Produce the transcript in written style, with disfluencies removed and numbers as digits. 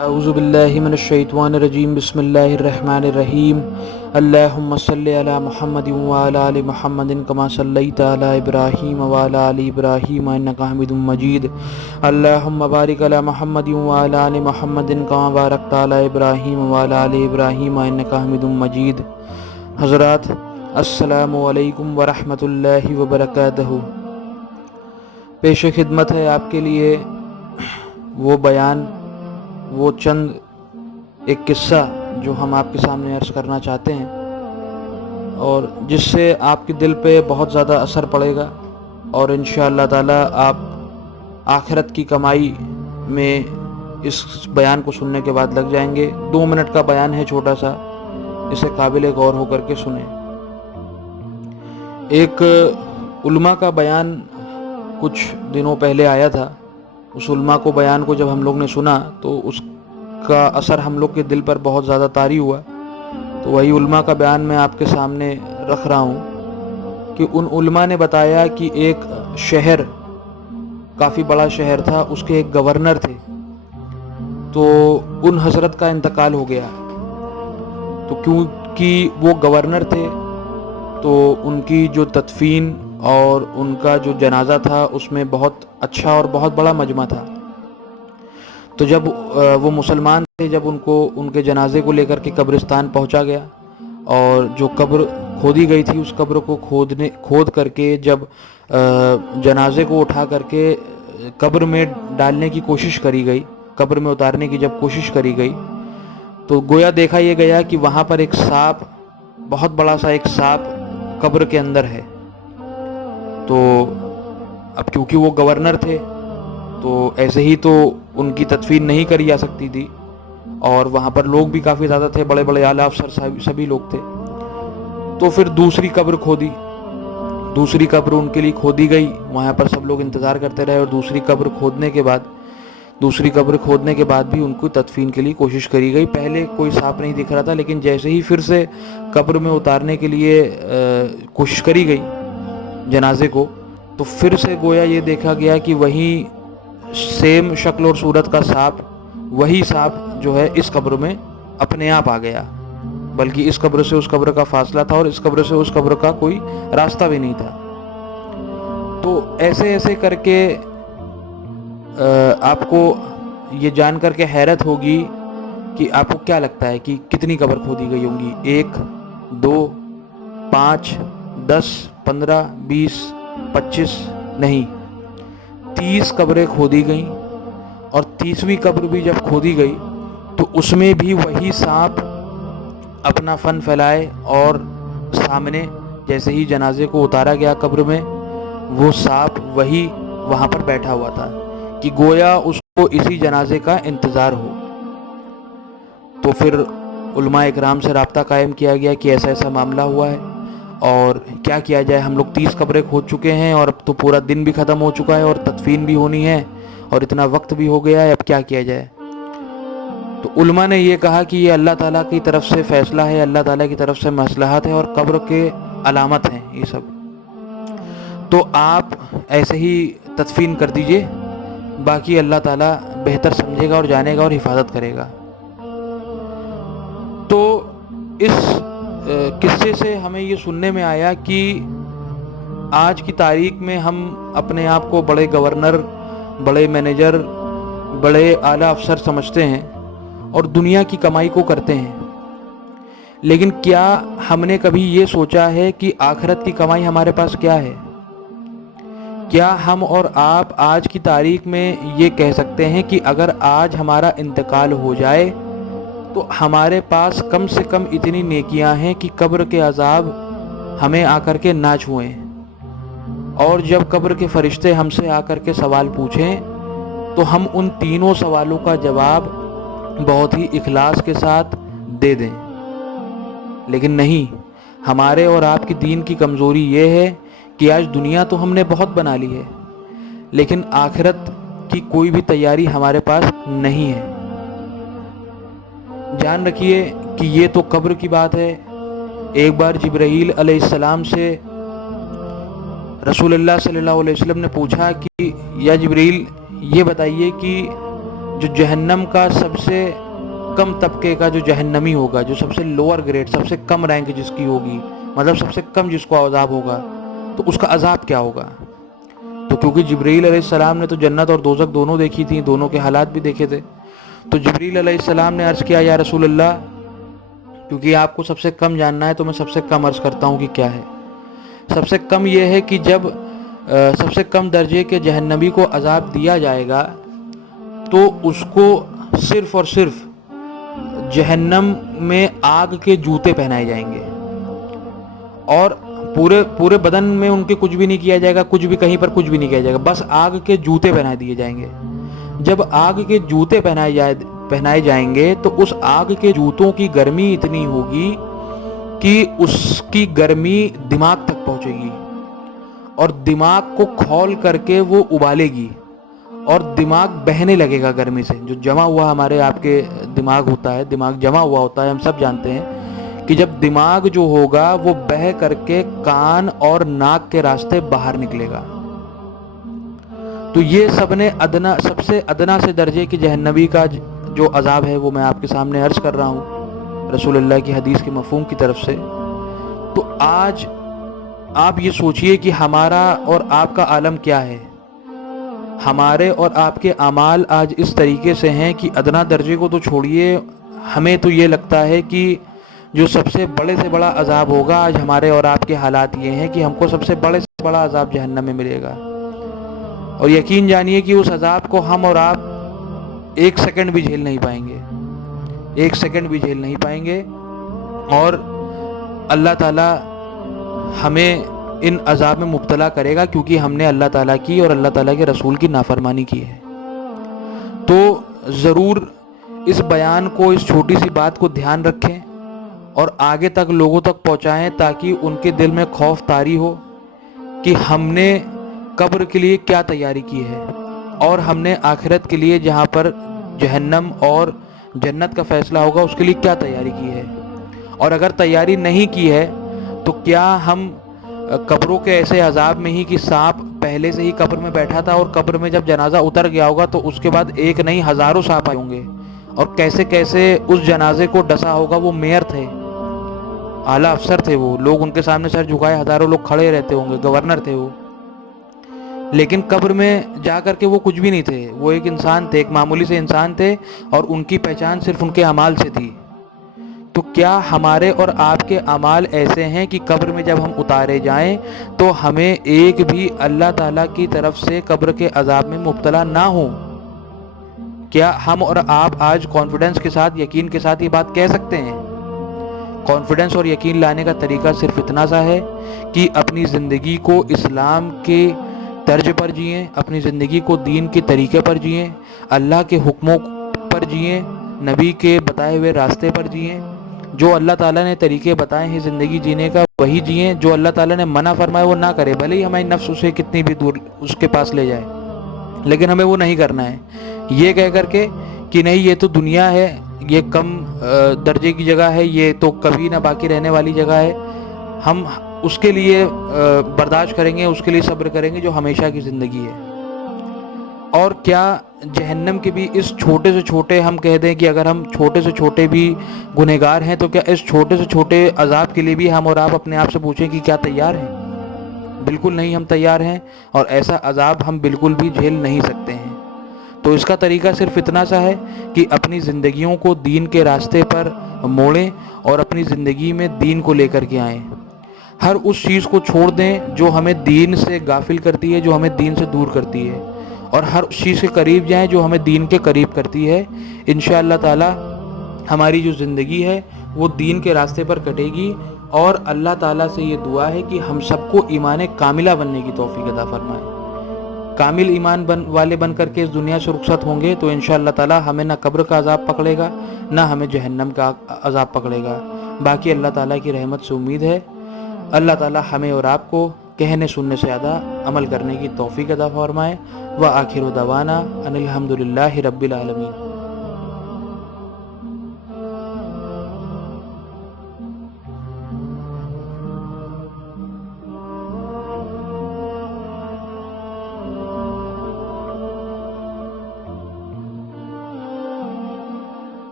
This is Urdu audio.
اعوذ باللہ من الشیطان الرجیم بسم اللہ الرحمن الرحیم اللہم صلی علی محمد وعلی آل محمد کما صلیت علی ابراہیم وعلی آل ابراہیم انک حمید مجید اللہم بارک علی محمد وعلی آل محمد کما بارکت علی ابراہیم وعلی آل ابراہیم انک حمید مجید۔ حضرات السلام علیکم ورحمۃ اللہ وبرکاتہ۔ پیش خدمت ہے آپ کے لیے وہ بیان، وہ چند ایک قصہ جو ہم آپ کے سامنے عرض کرنا چاہتے ہیں اور جس سے آپ کے دل پہ بہت زیادہ اثر پڑے گا اور انشاءاللہ تعالی آپ آخرت کی کمائی میں اس بیان کو سننے کے بعد لگ جائیں گے۔ 2 منٹ کا بیان ہے چھوٹا سا، اسے قابل غور ہو کر کے سنیں۔ ایک علماء کا بیان کچھ دنوں پہلے آیا تھا۔ اس علماء کو بیان کو جب ہم لوگ نے سنا تو اس کا اثر ہم لوگ کے دل پر بہت زیادہ طاری ہوا، تو وہی علماء کا بیان میں آپ کے سامنے رکھ رہا ہوں کہ ان علماء نے بتایا کہ ایک شہر، کافی بڑا شہر تھا، اس کے ایک گورنر تھے، تو ان حضرت کا انتقال ہو گیا۔ تو کیونکہ وہ گورنر تھے تو ان کی جو تدفین اور ان کا جو جنازہ تھا اس میں بہت اچھا اور بہت بڑا مجمع تھا۔ تو جب وہ مسلمان تھے، جب ان کے جنازے کو لے کر کے قبرستان پہنچا گیا اور جو قبر کھودی گئی تھی اس قبر کو کھود کر کے جب جنازے کو اٹھا کر کے قبر میں ڈالنے کی کوشش کری گئی، قبر میں اتارنے کی جب کوشش کری گئی تو گویا دیکھا یہ گیا کہ وہاں پر ایک سانپ، بہت بڑا سا ایک سانپ قبر کے اندر ہے۔ تو اب کیونکہ وہ گورنر تھے تو ایسے ہی تو ان کی تدفین نہیں کری جا سکتی تھی اور وہاں پر لوگ بھی کافی زیادہ تھے، بڑے بڑے اعلیٰ افسر سبھی لوگ تھے۔ تو پھر دوسری قبر کھودی، دوسری قبر ان کے لیے کھودی گئی، وہاں پر سب لوگ انتظار کرتے رہے اور دوسری قبر کھودنے کے بعد بھی ان کو تدفین کے لیے کوشش کری گئی۔ پہلے کوئی سانپ نہیں دکھ رہا تھا، لیکن جیسے ہی پھر سے قبر میں اتارنے کے لیے کوشش کری گئی جنازے کو، تو پھر سے گویا یہ دیکھا گیا کہ وہی سیم شکل اور صورت کا سانپ، وہی سانپ جو ہے اس قبر میں اپنے آپ آ گیا، بلکہ اس قبر سے اس قبر کا فاصلہ تھا اور اس قبر سے اس قبر کا کوئی راستہ بھی نہیں تھا۔ تو ایسے کر کے آپ کو یہ جان کر کے حیرت ہوگی کہ آپ کو کیا لگتا ہے کہ کتنی قبر کھودی گئی ہوں گی؟ 1 2 5 10 15 20 25 نہیں، 30 قبریں کھودی گئیں، اور 30ویں قبر بھی جب کھودی گئی تو اس میں بھی وہی سانپ اپنا فن پھیلائے اور سامنے جیسے ہی جنازے کو اتارا گیا قبر میں، وہ سانپ وہی وہاں پر بیٹھا ہوا تھا کہ گویا اس کو اسی جنازے کا انتظار ہو۔ تو پھر علماء اکرام سے رابطہ قائم کیا گیا کہ ایسا معاملہ ہوا ہے اور کیا جائے، ہم لوگ 30 قبریں کھود چکے ہیں اور اب تو پورا دن بھی ختم ہو چکا ہے اور تدفین بھی ہونی ہے اور اتنا وقت بھی ہو گیا ہے، اب کیا جائے؟ تو علماء نے یہ کہا کہ یہ اللہ تعالیٰ کی طرف سے فیصلہ ہے، اللہ تعالیٰ کی طرف سے مصلحت ہے اور قبر کے علامت ہیں یہ سب، تو آپ ایسے ہی تدفین کر دیجئے، باقی اللہ تعالیٰ بہتر سمجھے گا اور جانے گا اور حفاظت کرے گا۔ تو اس قصے سے ہمیں یہ سننے میں آیا کہ آج کی تاریخ میں ہم اپنے آپ کو بڑے گورنر، بڑے مینیجر، بڑے اعلیٰ افسر سمجھتے ہیں اور دنیا کی کمائی کو کرتے ہیں، لیکن کیا ہم نے کبھی یہ سوچا ہے کہ آخرت کی کمائی ہمارے پاس کیا ہے؟ کیا ہم اور آپ آج کی تاریخ میں یہ کہہ سکتے ہیں کہ اگر آج ہمارا انتقال ہو جائے تو ہمارے پاس کم سے کم اتنی نیکیاں ہیں کہ قبر کے عذاب ہمیں آ کر کے نہ چھوئیں، اور جب قبر کے فرشتے ہم سے آ کر کے سوال پوچھیں تو ہم ان تینوں سوالوں کا جواب بہت ہی اخلاص کے ساتھ دے دیں؟ لیکن نہیں، ہمارے اور آپ کی دین کی کمزوری یہ ہے کہ آج دنیا تو ہم نے بہت بنا لی ہے، لیکن آخرت کی کوئی بھی تیاری ہمارے پاس نہیں ہے۔ جان رکھیے کہ یہ تو قبر کی بات ہے۔ ایک بار جبرائیل علیہ السلام سے رسول اللہ صلی اللہ علیہ وسلم نے پوچھا کہ یا جبرائیل، یہ بتائیے کہ جو جہنم کا سب سے کم طبقے کا جو جہنمی ہوگا، جو سب سے لوور گریڈ، سب سے کم رینک جس کی ہوگی، مطلب سب سے کم جس کو عذاب ہوگا، تو اس کا عذاب کیا ہوگا؟ تو کیونکہ جبرائیل علیہ السلام نے تو جنت اور دوزخ دونوں دیکھی تھی، دونوں کے حالات بھی دیکھے تھے، تو جبرائیل علیہ السلام نے عرض کیا یا رسول اللہ، کیونکہ آپ کو سب سے کم جاننا ہے تو میں سب سے کم عرض کرتا ہوں کہ کیا ہے۔ سب سے کم یہ ہے کہ جب سب سے کم درجے کے جہنمی کو عذاب دیا جائے گا تو اس کو صرف اور صرف جہنم میں آگ کے جوتے پہنائے جائیں گے، اور پورے بدن میں ان کے کچھ بھی نہیں کیا جائے گا، کچھ بھی کہیں پر کچھ بھی نہیں کیا جائے گا، بس آگ کے جوتے پہنا دیے جائیں گے۔ جب آگ کے جوتے پہنائے جائیں گے تو اس آگ کے جوتوں کی گرمی اتنی ہوگی کہ اس کی گرمی دماغ تک پہنچے گی، اور دماغ کو کھول کر کے وہ ابالے گی، اور دماغ بہنے لگے گا گرمی سے۔ جو جمع ہوا ہمارے آپ کے دماغ ہوتا ہے، دماغ جمع ہوا ہوتا ہے، ہم سب جانتے ہیں کہ جب دماغ جو ہوگا وہ بہہ کر کے کان اور ناک کے راستے باہر نکلے گا۔ تو یہ سب سے ادنا سے درجے کی جہنمی کا جو عذاب ہے وہ میں آپ کے سامنے عرض کر رہا ہوں رسول اللہ کی حدیث کے مفہوم کی طرف سے۔ تو آج آپ یہ سوچئے کہ ہمارا اور آپ کا عالم کیا ہے۔ ہمارے اور آپ کے اعمال آج اس طریقے سے ہیں کہ ادنا درجے کو تو چھوڑیے، ہمیں تو یہ لگتا ہے کہ جو سب سے بڑے سے بڑا عذاب ہوگا، آج ہمارے اور آپ کے حالات یہ ہیں کہ ہم کو سب سے بڑے سے بڑا عذاب جہنم میں ملے گا، اور یقین جانیے کہ اس عذاب کو ہم اور آپ ایک سیکنڈ بھی جھیل نہیں پائیں گے، ایک سیکنڈ بھی جھیل نہیں پائیں گے، اور اللہ تعالیٰ ہمیں ان عذاب میں مبتلا کرے گا کیونکہ ہم نے اللہ تعالیٰ کی اور اللہ تعالیٰ کے رسول کی نافرمانی کی ہے۔ تو ضرور اس بیان کو، اس چھوٹی سی بات کو دھیان رکھیں اور آگے تک لوگوں تک پہنچائیں تاکہ ان کے دل میں خوف طاری ہو کہ ہم نے قبر کے لیے کیا تیاری کی ہے، اور ہم نے آخرت کے لیے جہاں پر جہنم اور جنت کا فیصلہ ہوگا اس کے لیے کیا تیاری کی ہے، اور اگر تیاری نہیں کی ہے تو کیا ہم قبروں کے ایسے عذاب میں ہی کہ سانپ پہلے سے ہی قبر میں بیٹھا تھا اور قبر میں جب جنازہ اتر گیا ہوگا تو اس کے بعد ایک نہیں ہزاروں سانپ آئے ہوں گے، اور کیسے کیسے اس جنازے کو ڈسا ہوگا۔ وہ میئر تھے، اعلیٰ افسر تھے، وہ لوگ ان کے سامنے سر جھکائے ہزاروں لوگ کھڑے رہتے ہوں گے، گورنر تھے وہ، لیکن قبر میں جا کر کے وہ کچھ بھی نہیں تھے، وہ ایک انسان تھے، ایک معمولی سے انسان تھے، اور ان کی پہچان صرف ان کے اعمال سے تھی۔ تو کیا ہمارے اور آپ کے اعمال ایسے ہیں کہ قبر میں جب ہم اتارے جائیں تو ہمیں ایک بھی اللہ تعالیٰ کی طرف سے قبر کے عذاب میں مبتلا نہ ہوں؟ کیا ہم اور آپ آج کانفیڈنس کے ساتھ، یقین کے ساتھ یہ بات کہہ سکتے ہیں؟ کانفیڈنس اور یقین لانے کا طریقہ صرف اتنا سا ہے کہ اپنی زندگی کو اسلام کے طرز پر جئیں، اپنی زندگی کو دین کے طریقے پر جئیں، اللہ کے حکموں پر جئیں، نبی کے بتائے ہوئے راستے پر جئیں، جو اللہ تعالیٰ نے طریقے بتائے ہیں زندگی جینے کا وہی جئیں، جو اللہ تعالیٰ نے منع فرمایا وہ نہ کرے، بھلے ہی ہماری نفس اسے کتنی بھی دور اس کے پاس لے جائے، لیکن ہمیں وہ نہیں کرنا ہے۔ یہ کہہ کر کے کہ نہیں یہ تو دنیا ہے، یہ کم درجے کی جگہ ہے، یہ تو کبھی نہ باقی رہنے والی جگہ ہے، ہم اس کے لیے برداشت کریں گے، اس کے لیے صبر کریں گے جو ہمیشہ کی زندگی ہے۔ اور کیا جہنم کے بھی اس چھوٹے سے چھوٹے، ہم کہہ دیں کہ اگر ہم چھوٹے سے چھوٹے بھی گنہگار ہیں تو کیا اس چھوٹے سے چھوٹے عذاب کے لیے بھی ہم اور آپ اپنے آپ سے پوچھیں کہ کیا تیار ہیں؟ بالکل نہیں ہم تیار ہیں، اور ایسا عذاب ہم بالکل بھی جھیل نہیں سکتے ہیں۔ تو اس کا طریقہ صرف اتنا سا ہے کہ اپنی زندگیوں کو دین کے راستے پر موڑیں اور اپنی زندگی میں دین کو لے کر کے آئیں، ہر اس چیز کو چھوڑ دیں جو ہمیں دین سے غافل کرتی ہے، جو ہمیں دین سے دور کرتی ہے، اور ہر اس چیز کے قریب جائیں جو ہمیں دین کے قریب کرتی ہے۔ انشاءاللہ تعالی ہماری جو زندگی ہے وہ دین کے راستے پر کٹے گی، اور اللہ تعالیٰ سے یہ دعا ہے کہ ہم سب کو ایمان کاملہ بننے کی توفیق عطا فرمائے۔ کامل ایمان والے بن کر کے اس دنیا سے رخصت ہوں گے تو انشاءاللہ تعالیٰ ہمیں نہ قبر کا عذاب پکڑے گا، نہ ہمیں جہنم کا عذاب پکڑے گا۔ باقی اللہ تعالیٰ کی رحمت سے امید ہے اللہ تعالیٰ ہمیں اور آپ کو کہنے سننے سے زیادہ عمل کرنے کی توفیق عطا فرمائے۔ وآخر دعوانا ان الحمد للہ رب العالمین۔